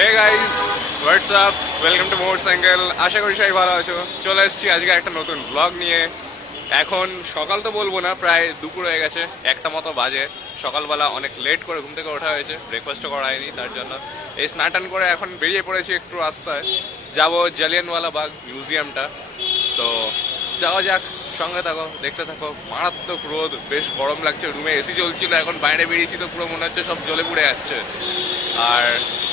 Hey guys, what's up, welcome to motorcycle. আশা করি সবাই ভালো আছো। চলে এসেছি আজকে একটা নতুন ব্লগ নিয়ে। এখন সকাল তো বলবো না, প্রায় দুপুর হয়ে গেছে, একটা মতো বাজে। সকালবেলা অনেক লেট করে ঘুম থেকে ওঠা হয়েছে, ব্রেকফাস্টও করা হয়নি, তার জন্য এই স্নান টান করে এখন বেরিয়ে পড়েছি একটু রাস্তায়। যাবো জালিয়ানওয়ালা বাগ মিউজিয়ামটা। তো যাওয়া যাক, সঙ্গে থাকো, দেখতে থাকো। মারাত্মক রোদ, বেশ গরম লাগছে, রুমে এসি চলছিল, এখন বাইরে বেরিয়েছি তো পুরো মনে হচ্ছে সব জ্বলে পুড়ে যাচ্ছে। আর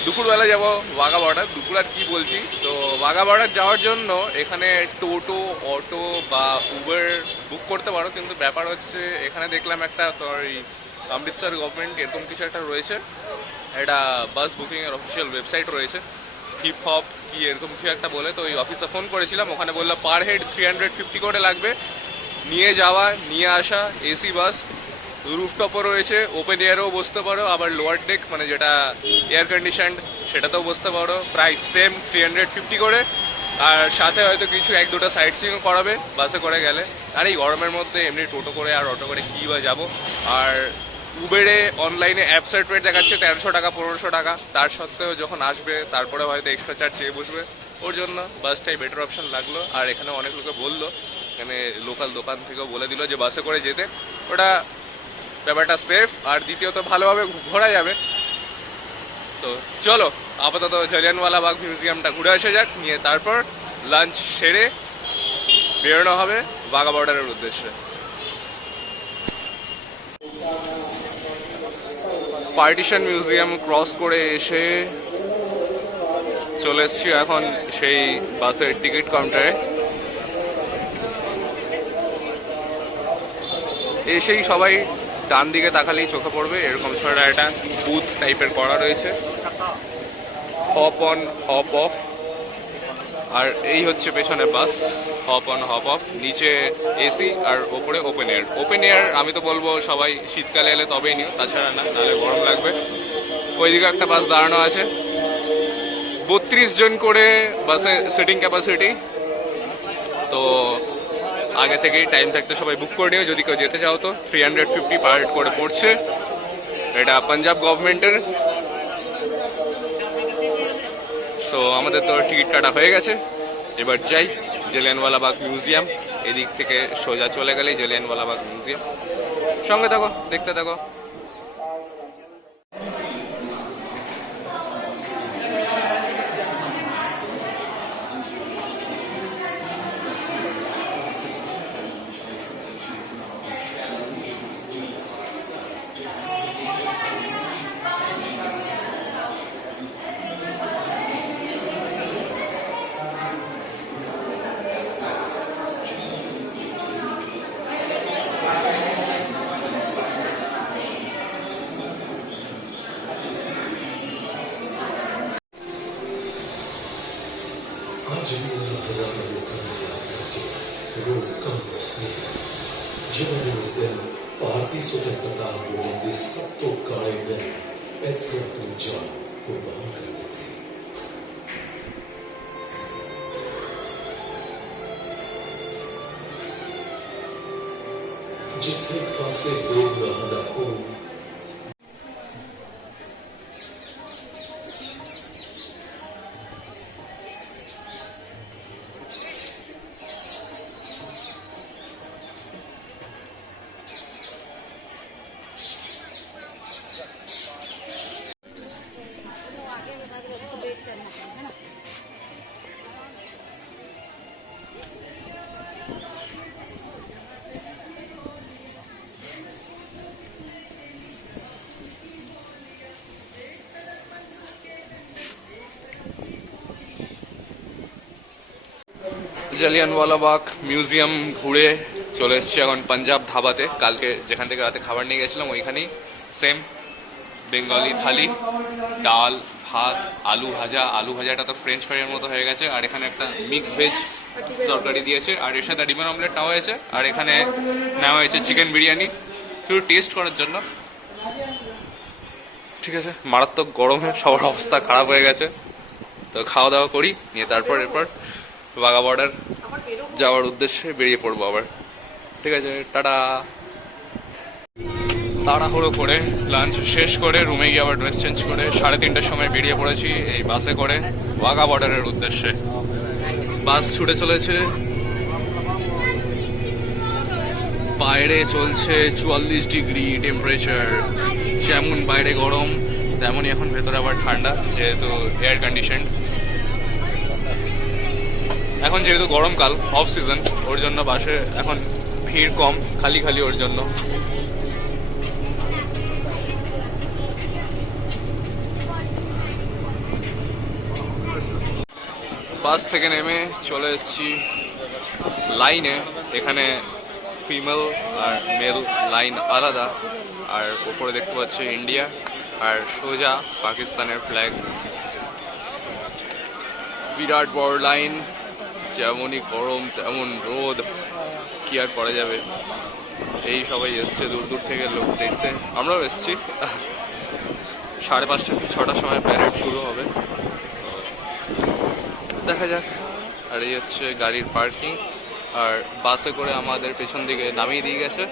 দুপুরবেলা যাবো বাঘা বর্ডার। দুপুর আর কি বলছি, তো বাঘা বর্ডার যাওয়ার জন্য এখানে টোটো, অটো বা উবের বুক করতে পারো, কিন্তু ব্যাপার হচ্ছে এখানে দেখলাম একটা তোর এই অমৃতসর গভর্নমেন্ট এরকম কিছু একটা রয়েছে, একটা বাস বুকিংয়ের অফিসিয়াল ওয়েবসাইট রয়েছে, হিপ হপ কি এরকম কিছু একটা বলে। তো ওই অফিসে ফোন করেছিলাম, ওখানে বললো পার হেড 350 করে লাগবে, নিয়ে যাওয়া নিয়ে আসা। এসি বাস, রুফটপও রয়েছে, ওপেন এয়ারেও বসতে পারো, আবার লোয়ার ডেক মানে যেটা এয়ার কন্ডিশনড সেটাতেও বসতে পারো। প্রাইস সেম 350 করে। আর সাথে হয়তো কিছু এক দুটো সাইট সিইংও করাবে বাসে করে গেলে। আর এই গরমের মধ্যে এমনি টোটো করে আর অটো করে কী বা যাবো। আর উবেরে অনলাইনে অ্যাপসাইট রেট দেখাচ্ছে 1300 টাকা 1500 টাকা, তার সত্ত্বেও যখন আসবে তারপরে হয়তো এক্সট্রা চার্জ চেয়ে বসবে। ওর জন্য বাসটাই বেটার অপশন লাগলো। আর এখানে অনেক লোকে বললো, এখানে লোকাল দোকান থেকেও বলে দিল যে বাসে করে যেতে, ওটা ব্যাপারটা সেফ, আর দ্বিতীয়ত ভালোভাবে ঘোরা যাবে। তো চলো আপাতত জালিয়ানওয়ালা বাগ মিউজিয়ামটা ঘুরে আসা যাক, নিয়ে তারপর লাঞ্চ সেরে বেরোনো হবে বাঘা বর্ডারের উদ্দেশ্যে। পার্টিশন মিউজিয়াম ক্রস করে এসে চলে এসছি এখন সেই বাসের টিকিট কাউন্টারে। এসেই সবাই ডান দিকে তাকালেই চোখে পড়বে এরকম ছড়া একটা বুথ টাইপের করা রয়েছে, হপ অন হপ অফ। আর এই হচ্ছে পেছনে বাস, হপ অন হপ অফ। নিচে এসি আর ওপরে ওপেন এয়ার। ওপেন এয়ার আমি তো বলবো সবাই শীতকালে এলে তবেই নিও, তাছাড়া না, নাহলে গরম লাগবে। ওইদিকে একটা বাস দাঁড়ানো আছে, 32 জন করে বাসে সিটিং ক্যাপাসিটি। তো আগে থেকেই টাইম থাকতে সবাই বুক করে নিও, যদি কেউ যেতে চাও তো। 350 পার হেড করে পড়ছে। এটা পাঞ্জাব গভর্নমেন্টের। তো আমাদের তো টিকিট কাটা হয়ে গেছে, এবার যাই জালিয়ানওয়ালা বাগ মিউজিয়াম। এদিক থেকে সোজা চলে গেলেই জালিয়ানওয়ালা বাগ মিউজিয়াম। সঙ্গে থাকো, দেখতে থাকো। आज भी उन्हें हजारों लोगों ने याद करके वो कम रखनी है जिन्होंने उस दिन भारतीय स्वतंत्रता आंदोलन के सब तो काले दिन ਇੱਥੇ अपनी जान कुर्बान कर दी थी। जिथे एक पासे लोग रहा खून জালিয়ানওয়ালা বাগ মিউজিয়াম ঘুরে চলে এসেছি এখন পাঞ্জাব ধাবাতে। কালকে যেখান থেকে রাতে খাবার নিয়ে গেছিলাম ওইখানেই সেম বেঙ্গলি থালি, ডাল, ভাত, আলু ভাজা। আলু ভাজাটা তো ফ্রেঞ্চ ফ্রাইয়ের মতো হয়ে গেছে। আর এখানে একটা মিক্স ভেজ তরকারি দিয়েছে, আর এর সাথে ডিমের অমলেটটাও হয়েছে। আর এখানে নেওয়া হয়েছে চিকেন বিরিয়ানি, শুধু টেস্ট করার জন্য। ঠিক আছে, মারাত্মক গরমে সবার অবস্থা খারাপ হয়ে গেছে। তো খাওয়া দাওয়া করি, নিয়ে তারপর এরপর বাঘা বর্ডার যাওয়ার উদ্দেশ্যে বেরিয়ে পড়বো আবার। ঠিক আছে, টাটা। তাড়াহুড়ো করে লাঞ্চ শেষ করে রুমে গিয়ে আবার ড্রেস চেঞ্জ করে 3:30টার সময় বেরিয়ে পড়েছি এই বাসে করে ওয়াঘা বর্ডারের উদ্দেশ্যে। বাস ছুটে চলেছে, বাইরে চলছে 44 ডিগ্রি টেম্পারেচার। যেমন বাইরে গরম তেমনই এখন ভেতরে আবার ঠান্ডা, যেহেতু এয়ার কন্ডিশন। এখন যেহেতু গরমকাল অফ সিজন, ওর জন্য বাসে এখন ভিড় কম, খালি খালি ওর জন্য। বাস থেকে নেমে চলে এসেছি লাইনে। এখানে ফিমেল আর মেল লাইন আলাদা, আর উপরে দেখতে পাচ্ছি ইন্ডিয়া আর সোজা পাকিস্তানের ফ্ল্যাগ। বিরাট বড় লাইন, যেমনই গরম তেমন রোদ, কি আর করা যাবে। এই সবাই এসছে দূর দূর থেকে লোক দেখতে, আমরাও এসছি। 5:30 কি 6টার সময় প্যারেড শুরু হবে, দেখা যাক। আর এই হচ্ছে গাড়ির পার্কিং, আর বাসে করে আমাদের পেছন দিকে নামিয়ে দিয়ে গেছে।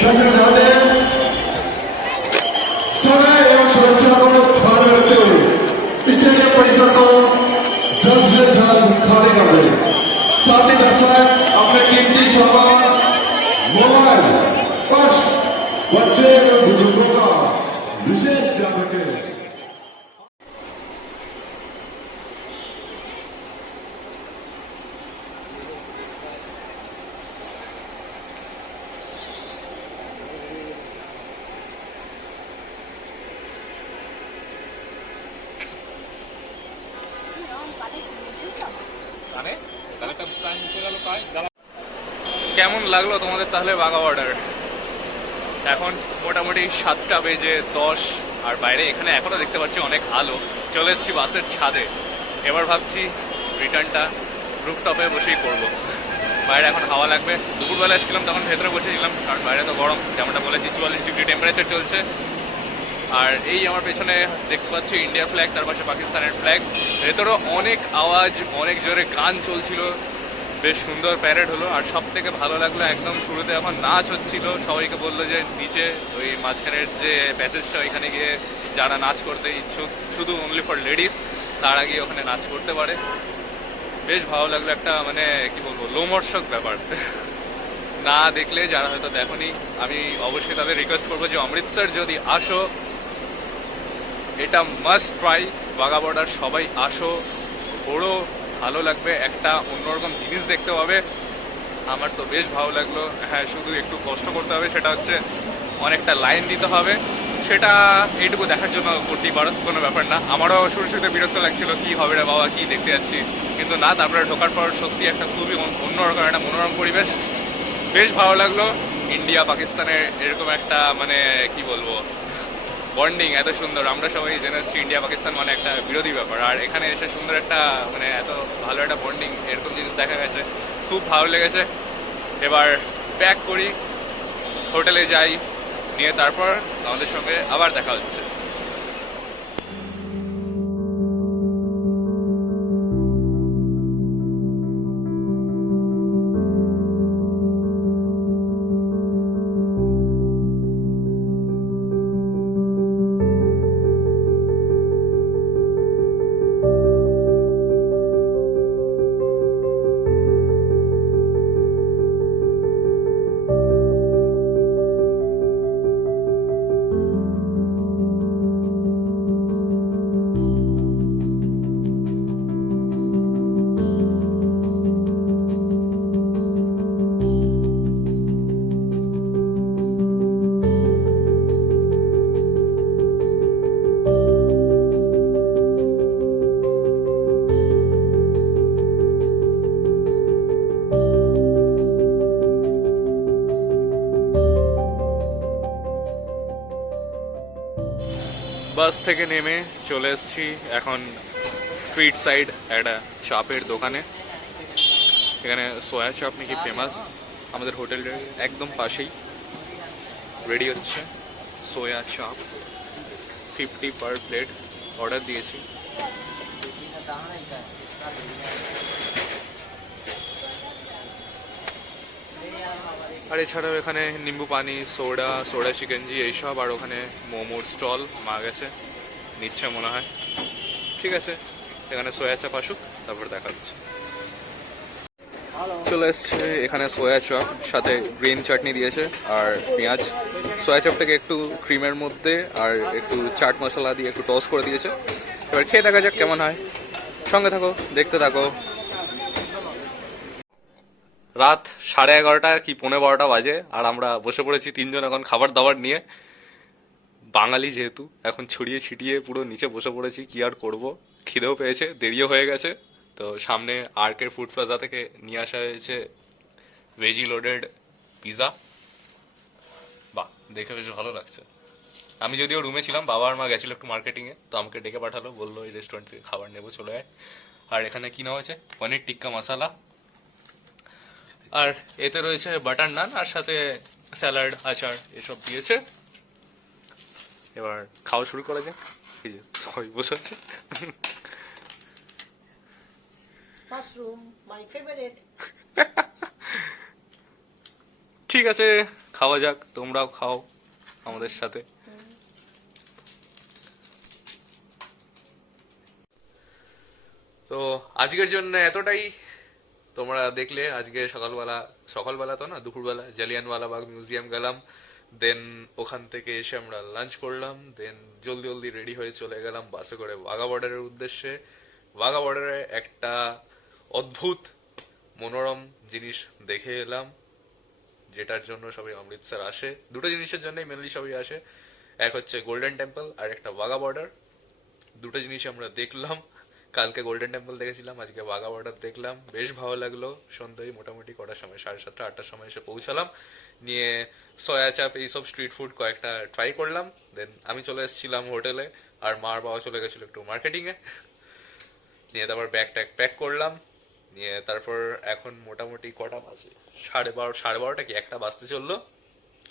दर्शक महोदय, समय एवं सुरक्षा को ध्यान में रखते हुए स्टेडियम परिसर को जल्द से जल्द खाली कर दें। साथ ही दर्शक अपने कीमती सामान, मोबाइल, पर्स, बच्चे और बुजुर्गों का विशेष ध्यान रखें। কেমন লাগলো তোমাদের তাহলে বাঘা বর্ডার? এখন মোটামুটি 7টা বেজে 10 আর বাইরে এখানে এখনো দেখতে পাচ্ছি অনেক আলো। চলে এসেছি বাসের ছাদে। এবার ভাবছি রিটার্নটা রুফটপে বসেই করব। বাইরে এখন হাওয়া লাগবে। দুপুরবেলা এসেছিলাম তখন ভেতরে বসেছিলাম, কারণ বাইরে তো গরম, যেমনটা বলেছি 44 ডিগ্রি টেম্পারেচার চলছে। আর এই আমার পেছনে দেখতে পাচ্ছি ইন্ডিয়া ফ্ল্যাগ, তার পাশে পাকিস্তানের ফ্ল্যাগ। ভেতরে অনেক আওয়াজ, অনেক জোরে গান চলছিল, বেশ সুন্দর প্যারেড হলো। আর সব থেকে ভালো লাগলো একদম শুরুতে এখন নাচ হচ্ছিল। সবাইকে বললো যে নিচে ওই মাঝখানের যে প্যাসেজটা, ওইখানে গিয়ে যারা নাচ করতে ইচ্ছুক, শুধু অনলি ফর লেডিস, তারা গিয়ে ওখানে নাচ করতে পারে। বেশ ভালো লাগলো, একটা মানে কি বলবো, লোমহর্ষক ব্যাপার। না দেখলে, যারা হয়তো দেখোনি, আমি অবশ্যই তাদের রিকোয়েস্ট করবো যে অমৃতসর যদি আসো, এটা মাস্ট ট্রাই। বাঘা বর্ডার সবাই আসো, ঘোরো, ভালো লাগবে, একটা অন্যরকম জিনিস দেখতে পাবে। আমার তো বেশ ভালো লাগলো। হ্যাঁ, শুধু একটু কষ্ট করতে হবে, সেটা হচ্ছে অনেকটা লাইন দিতে হবে। সেটা এইটুকু দেখার জন্য করতেই পারো, কোনো ব্যাপার না। আমারও শুরুতে বিরক্ত লাগছিল, কি হবে রে বাবা, কি দেখতে যাচ্ছি, কিন্তু না, তারপরে ঢোকার পর সত্যি একটা খুবই অন্যরকম একটা মনোরম পরিবেশ। বেশ ভালো লাগলো। ইন্ডিয়া পাকিস্তানের এরকম একটা মানে কি বলবো, বন্ডিং এত সুন্দর। আমরা সবাই জেনে এসেছি ইন্ডিয়া পাকিস্তান মানে একটা বিরোধী ব্যাপার, আর এখানে এসে সুন্দর একটা মানে এত ভালো একটা বন্ডিং, এরকম জিনিস দেখা গেছে, খুব ভালো লেগেছে। এবার প্যাক করি, হোটেলে যাই, নিয়ে তারপর আমাদের সঙ্গে আবার দেখা হচ্ছে। বাস থেকে নেমে চলে এসেছি এখন স্ট্রিট সাইড একটা চাপের দোকানে। এখানে সোয়া চাপ নাকি ফেমাস, আমাদের হোটেলের একদম পাশেই রেডি হচ্ছে সোয়া চাপ। 50 পার প্লেট অর্ডার দিয়েছি। আর এছাড়াও এখানে নিম্বু পানি, সোডা, সোডা চিকেনজি এইসব, আর ওখানে মোমোর স্টল মা গেছে, নিচ্ছে মনে হয়। ঠিক আছে, এখানে সোয়া চাপ আসুক, তারপর দেখা হচ্ছে। চলে এসছে এখানে সোয়া চপ, সাথে গ্রিন চাটনি দিয়েছে আর পেঁয়াজ। সোয়া চপটাকে একটু ক্রিমের মধ্যে আর একটু চাট মশলা দিয়ে একটু টস করে দিয়েছে। এবার খেয়ে দেখা যাক কেমন হয়। সঙ্গে থাকো, দেখতে থাকো। রাত 11:30 কি 11:15 বাজে, আর আমরা বসে পড়েছি তিনজন এখন খাবার দাবার নিয়ে। বাঙালি যেহেতু এখন ছড়িয়ে ছিটিয়ে পুরো নিচে বসে পড়েছি, কি আর করব। খিদেও পেয়েছে, দেরিও হয়ে গেছে। তো সামনে আর্কের ফুড প্লাজা থেকে নিয়ে আসা হয়েছে ভেজি লোডেড পিৎজা। বাহ, দেখে বেশ ভালো লাগছে। আমি যদিও রুমে ছিলাম, বাবা আর মা গেছিল একটু মার্কেটিংয়ে, তো আমাকে ডেকে পাঠালো, বললো এই রেস্টুরেন্ট থেকে খাবার নেবো, চলে আয়। আর এখানে কি নেওয়া হয়েছে, পনির টিক্কা মশালা, আর এতে রয়েছে বাটার নান, আর সাথে স্যালাড, আচার এসব দিয়েছে। এবার খাওয়া শুরু করা যাক। এই যে সবাই বসে আছে। Mushroom, my favorite. ঠিক আছে, খাওয়া যাক, তোমরাও খাও আমাদের সাথে। তো আজকের জন্য এতটাই। তোমরা দেখলে আজকে সকালবেলা তো না, দুপুরবেলা জালিয়ানওয়ালাবাগ মিউজিয়াম গেলাম। দেন ওখান থেকে এসে আমরা লাঞ্চ করলাম। দেন জলদি জলদি রেডি হয়ে চলে গেলাম বাসে করে ওয়াঘা বর্ডারের উদ্দেশ্যে। ওয়াঘা বর্ডারে একটা অদ্ভুত মনোরম জিনিস দেখে এলাম, যেটার জন্য সবাই অমৃতসর আসে। দুটো জিনিসের জন্যই মেনলি সবাই আসে, এক হচ্ছে গোল্ডেন টেম্পল আর একটা ওয়াঘা বর্ডার। দুটো জিনিস আমরা দেখলাম। কালকে গোল্ডেন টেম্পল দেখেছিলাম, আজকে ওয়াঘা বর্ডার দেখলাম। বেশ ভালো লাগলো। সন্ধ্যায় মোটামুটি কটার সময়, 7:30 8টার সময় এসে পৌঁছালাম। নিয়ে সয়া চাপ এইসব স্ট্রিট ফুড কয়েকটা ট্রাই করলাম। দেন আমি চলে এসেছিলাম হোটেলে, আর মার বাবা চলে গেছিল একটু মার্কেটিংয়ে। নিয়ে তারপর ব্যাগ ট্যাগ প্যাক করলাম। নিয়ে তারপর এখন মোটামুটি কটা বাজে, 12:30 কি 1টা বাজতে চললো।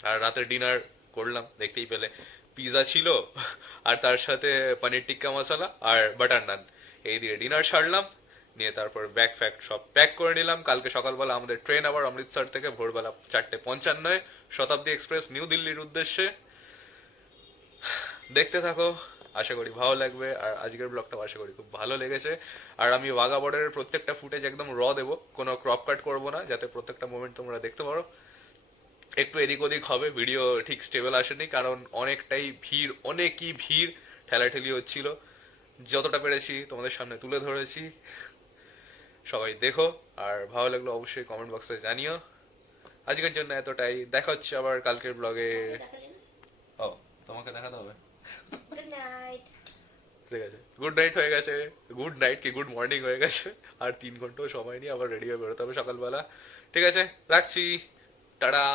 আর রাতের ডিনার করলাম, দেখতেই পেলে পিৎজা ছিল, আর তার সাথে পনির টিক্কা মশলা আর বাটার নান, এই দিয়ে ডিনার সারলাম। নিয়ে তারপর ব্যাগ ফ্যাগ সব প্যাক করে নিলাম। কালকে সকালবেলা আমাদের ট্রেন আবার অমৃতসর থেকে ভোরবেলা 4:55 শতাব্দী এক্সপ্রেস নিউ দিল্লির উদ্দেশ্যে। দেখতে থাকো, আশা করি ভালো লাগবে। আর আজকের ব্লগটাও আশা করি খুব ভালো লেগেছে। আর আমি ওয়াঘা বর্ডারের প্রত্যেকটা ফুটেজ একদম র দেবো, কোনো ক্রপ কাট করবো না, যাতে প্রত্যেকটা মোমেন্ট তোমরা দেখতে পারো। একটু এদিক ওদিক হবে, ভিডিও ঠিক স্টেবল আসেনি, কারণ অনেকই ভিড়, ঠেলাঠেলি হচ্ছিল। যতটা পেরেছি তোমাদের সামনে তুলে ধরেছি। সবাই দেখো, আর ভালো লাগলো অবশ্যই কমেন্ট বক্সে জানিও। আজকের জন্য এতটাই, দেখা হচ্ছে আবার কালকের ব্লগে। ও, তোমাকে দেখাতে হবে। Good night. ঠিক আছে, গুড নাইট হয়ে গেছে, গুড নাইট কি গুড মর্নিং হয়ে গেছে। আর 3 ঘন্টাও সময় নিয়ে আবার রেডি হয়ে বেরোতে হবে সকালবেলা। ঠিক আছে, রাখছি, টাটা।